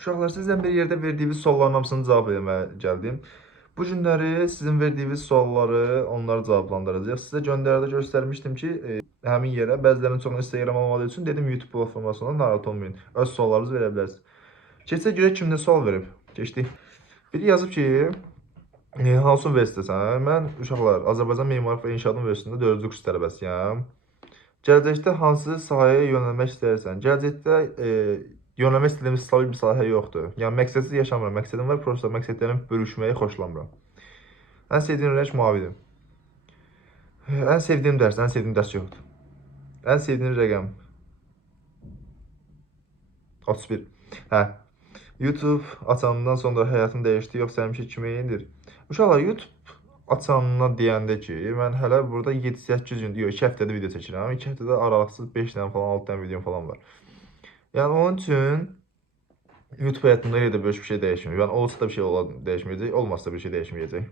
Uşaqlar, sizdən bir yerdə verdiyiniz sualların hamısını cavab verməyə gəldim. Bu günləri sizin verdiyiniz sualları onlar cavablandıracaq. Sizə göndəridə göstərmişdim ki, həmin yerə bəzilərinin çoxunu Instagram olmadığı üçün dedim YouTube platformasından narahat olmayın. Öz suallarınızı verə bilərsiniz. Keçsə görək kim nə sual verib. Keçdik. Biri yazıb ki, hansı universitetəsən? Mən uşaqlar Azərbaycan Memarlıq və İnşaat Universitetində 4-cü kurs tələbəsiyəm. Gələcəkdə hansı sahəyə yönəlmək istəyirsən? Gələcəkdə yönəlmək istədiyimiz stabil bir sahə yoxdur. Yəni məqsədsiz yaşamıram. Məqsədim var, prosta məqsədlərimi bölüşməyi xoşlamıram. Ən sevdiyim rəng mavidir. Ən sevdiyim dərs yoxdur. Ən sevdiyim rəqəm 31. Hə. YouTube açandan sonra həyatım dəyişdi, yoxsa həmişə kimi eynidir? Uşaqlar, YouTube açandan deyəndə ki, mən hələ burada 7-8 gündür, yox, 2 həftədə video çəkirəm. 2 həftədə aralıqsız 5 dənə falan, 6 dənə videom falan var. Yəni onun üçün YouTube həyatımda elə də böyük bir şey dəyişmir. Yəni olsa da bir şey dəyişməyəcək, olmasa da bir şey dəyişməyəcək.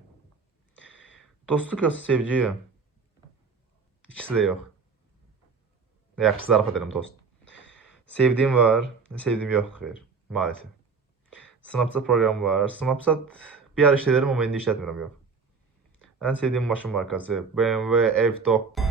Dostluq yoxsa sevgi? İkisi də yox. Yaxşı, zarafat edirəm dost. Sevdiyim var, sevdiyim yox, xeyr, maalesef. Snapchat proqramı var. Snapchat bir ara işlədirəm, amma indi işlətmirəm, yox. Ən sevdiyim maşın markası BMW F9.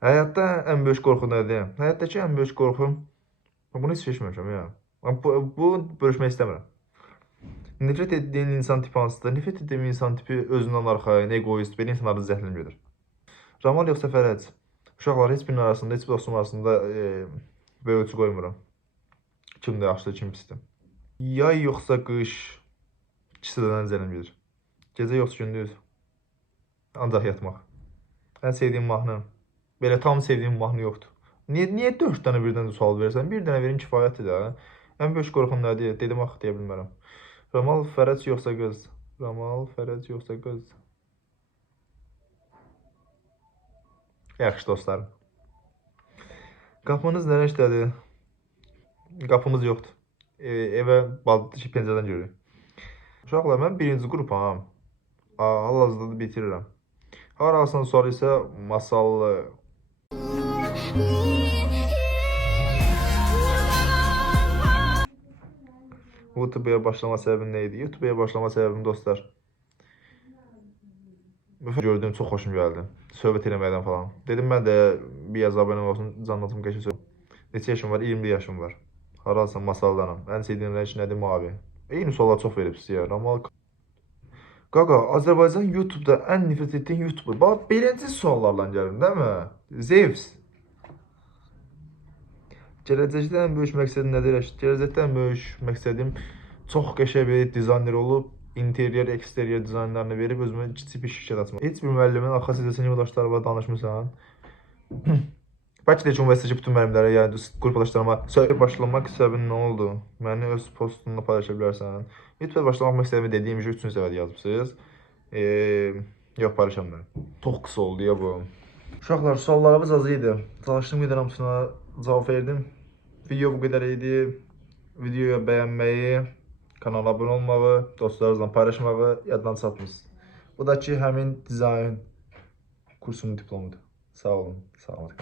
Həyatda ən böyük qorxu nədir? Həyatdakı ən böyük qorxum, bunu heç seçməmişəm ya. Bu bölüşmək istəmirəm. Nifrət etdiyin insan tipi hansıdır? Nifrət etdiyim insan tipi özündən arxayın, egoist, belə insanların zəhlini gedir. Ramal yoxsa Fərəc? Uşaqlar, heç birinin arasında, heç bir dostum arasında böyük ölçü qoymuram. Kim də yaxşıdır, kim pisdir. Yay yoxsa qış? İkisi də zəlim gedir. Gecə yoxsa gündüz? Ancaq yatmaq. Ən sevdiyim mahnı? Belə tam sevdiyim mahnı yoxdur. Niyə 4 dənə birdən də sual verirsən? Bir dənə verin kifayətdir də. Ən böyük qorxum nədir? Dedim axı, deyə bilmərəm. Ramal, Fərəc yoxsa qız? Ramal, Fərəc yoxsa qız? Yaxşı dostlarım. Qapınız nə rəngdədir? Qapımız yoxdur. Evə pəncərədən görürük. Uşaqlar, mən 1-ci qrupam. Hal-hazırda da bitirirəm. Harasından sonra isə masallı. YouTube'ya başlama səbəbim nə idi? YouTube'ya başlama səbəbim dostlar. Gördüyüm çox xoşum gəldi. Söhbət eləməkdən falan. Dedim mən də bir abunə olsun, canlatım qəşə söhbət. Neçə yaşım var? 20 yaşım var. Haralsan masaldanam. Ən sevdiyim rəng nədir? Mavi. Eyni suallar çox veribsiz ya. Ramal. Qaqa, Azərbaycan YouTube'da ən nifrət etdiyin YouTuber. Bax, beləncə suallarla gəlin, değil mi? Zevs. Gələcəkdə ən böyük məqsədim nədir? Gələcəkdə ən böyük məqsədim çox qəşəng bir dizayner olub, interior, eksterior dizaynlarını verib özümə kiçik bir şirkət açmaq. Heç bir müəllimin arxa sezəsinin yoldaşlarına danışmısan. Bəlkə də ki, üniversitədəki bütün müəllimlərə, yəni qrupdaşlarıma söhbət başlamaq səbəbin nə oldu? Məni öz postunda paylaşa bilərsən. YouTube başlamaq məqsədimi dediyim üçün 3-cü səviyədə yazıbsınız. Yox, paylaşamıram. Çox qısa oldu ya bu. Uşaqlar, suallarımız az idi. Çalışdığım qədər hamısına cavab verdim. Video bu qədər idi. Videoya bəyənməyi, kanala abunə olmağı, dostlarınızla paylaşmağı yaddan satmışsınız. Bu da ki, həmin dizayn kursunun diplomudur. Sağ olun, sağ olun.